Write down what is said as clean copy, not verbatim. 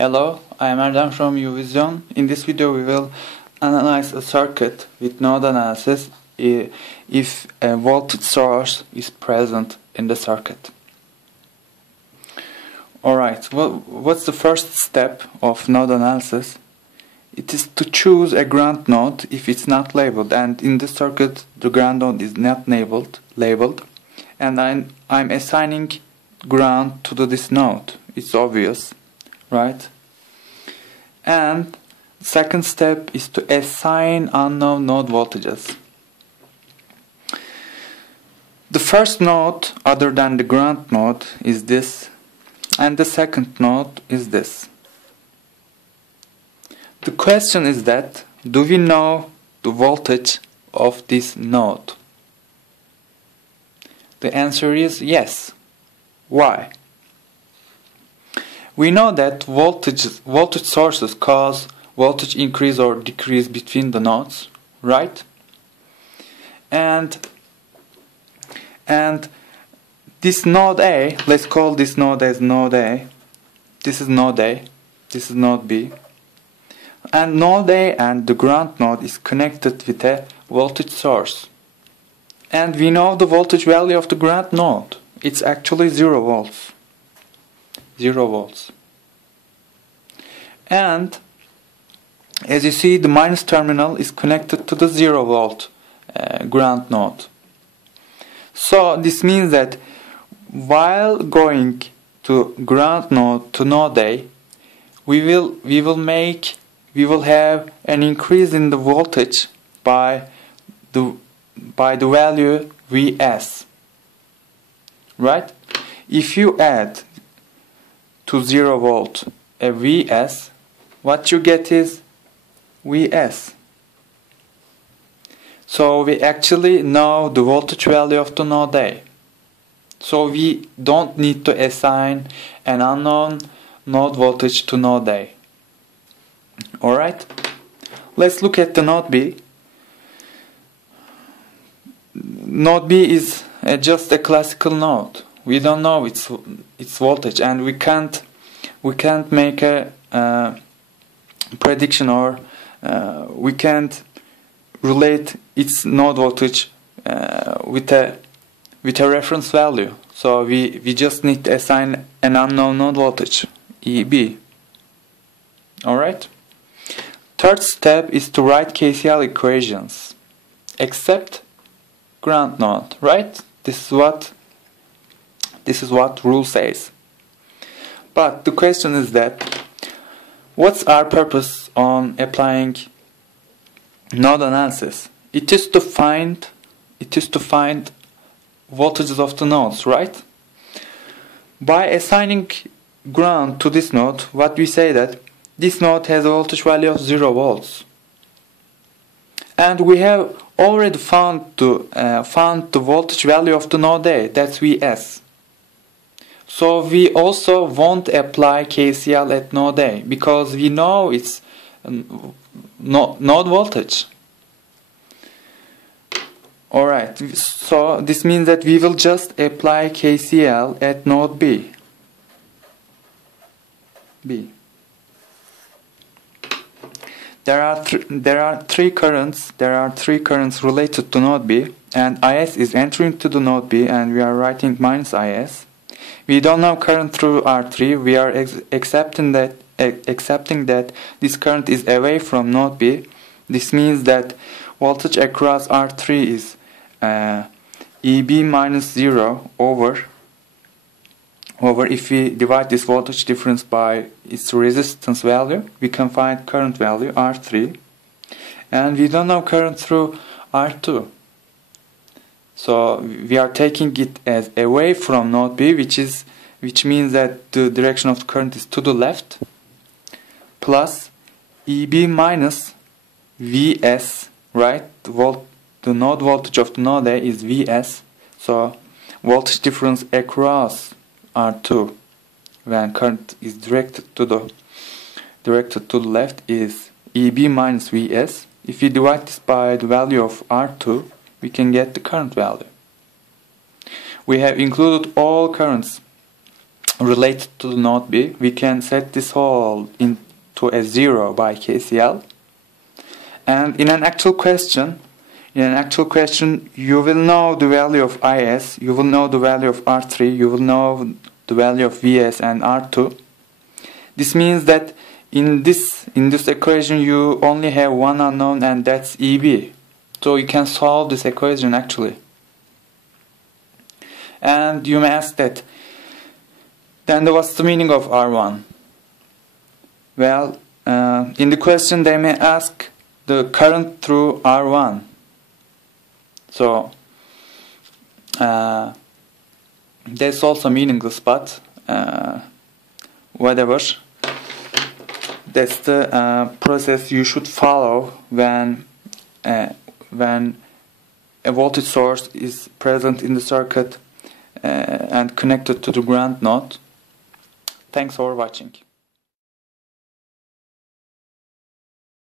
Hello, I am Erdem from UVision. In this video we will analyze a circuit with node analysis if a voltage source is present in the circuit. Alright, well, what's the first step of node analysis? It is to choose a ground node if it's not labeled, and in this circuit the ground node is not labeled and I'm assigning ground to this node. It's obvious, right? And second step is to assign unknown node voltages. The first node other than the ground node is this, and the second node is this. The question is that, do we know the voltage of this node? The answer is yes. Why? We know that voltage sources cause voltage increase or decrease between the nodes, right? And this node A, let's call this node as node A. This is node A, this is node B. And node A and the ground node is connected with a voltage source. And we know the voltage value of the ground node. It's actually 0 volts. 0 volts. And as you see, the minus terminal is connected to the 0 volt ground node. So this means that while going to ground node to node A, we will have an increase in the voltage by the value Vs. Right? If you add to 0 volt a Vs, what you get is Vs. So we actually know the voltage value of the node A. So we don't need to assign an unknown node voltage to node A. Alright? Let's look at the node B. Node B is just a classical node. We don't know its voltage, and we can't make a prediction, or we can't relate its node voltage with a reference value. So we just need to assign an unknown node voltage, EB. Alright? Third step is to write KCL equations except ground node, right? This is what rule says. But the question is that, what's our purpose on applying node analysis? It is to find voltages of the nodes, right? By assigning ground to this node, what we say that this node has a voltage value of 0 volts. And we have already found the voltage value of the node A, that's Vs. So we also won't apply KCL at node A because we know its node voltage. Alright, so this means that we will just apply KCL at node B. There are three currents related to node B, and IS is entering to the node B, and we are writing minus IS. We don't know current through R3. We are accepting that this current is away from node B. This means that voltage across R3 is EB minus 0 over if we divide this voltage difference by its resistance value, we can find current value R3, and we don't know current through R2. So we are taking it as away from node B, which means that the direction of the current is to the left, plus EB minus Vs, right? The node voltage of the node A is Vs, so voltage difference across R2 when current is directed to the left is EB minus Vs. If we divide this by the value of R2, we can get the current value. We have included all currents related to the node B, we can set this whole into a 0 by KCL. And in an actual question, you will know the value of IS, you will know the value of R3, you will know the value of VS and R2. This means that in this equation you only have one unknown, and that's EB. So you can solve this equation actually. And you may ask that, then what's the meaning of R1? Well, in the question they may ask the current through R1. So that's also meaningless, but whatever. That's the process you should follow when a voltage source is present in the circuit and connected to the ground node. Thanks for watching.